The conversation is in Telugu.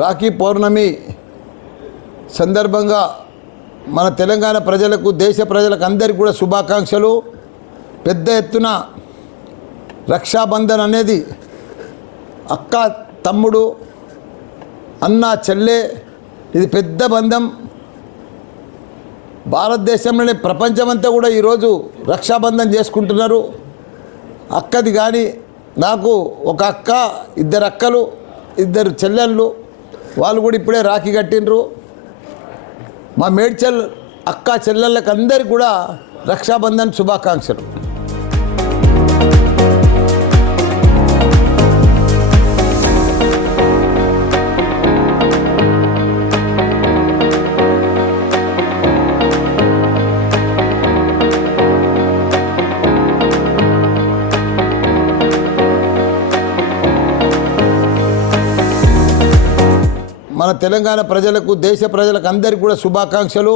రాఖీ పౌర్ణమి సందర్భంగా మన తెలంగాణ ప్రజలకు, దేశ ప్రజలకు అందరికీ కూడా శుభాకాంక్షలు. పెద్ద ఎత్తున రక్షాబంధన్ అనేది అక్క తమ్ముడు, అన్న చెల్లె, ఇది పెద్ద బంధం. భారతదేశంలోనే ప్రపంచమంతా కూడా ఈరోజు రక్షాబంధన్ చేసుకుంటున్నారు. అక్కది కానీ నాకు ఒక అక్క, ఇద్దరు అక్కలు, ఇద్దరు చెల్లెళ్ళు, వాళ్ళు కూడా ఇప్పుడే రాఖీ కట్టినరు. మా మేడ్చల్ అక్క చెల్లెళ్ళకి అందరికీ కూడా రక్షాబంధన్ శుభాకాంక్షలు. మన తెలంగాణ ప్రజలకు, దేశ ప్రజలకు అందరికీ కూడా శుభాకాంక్షలు.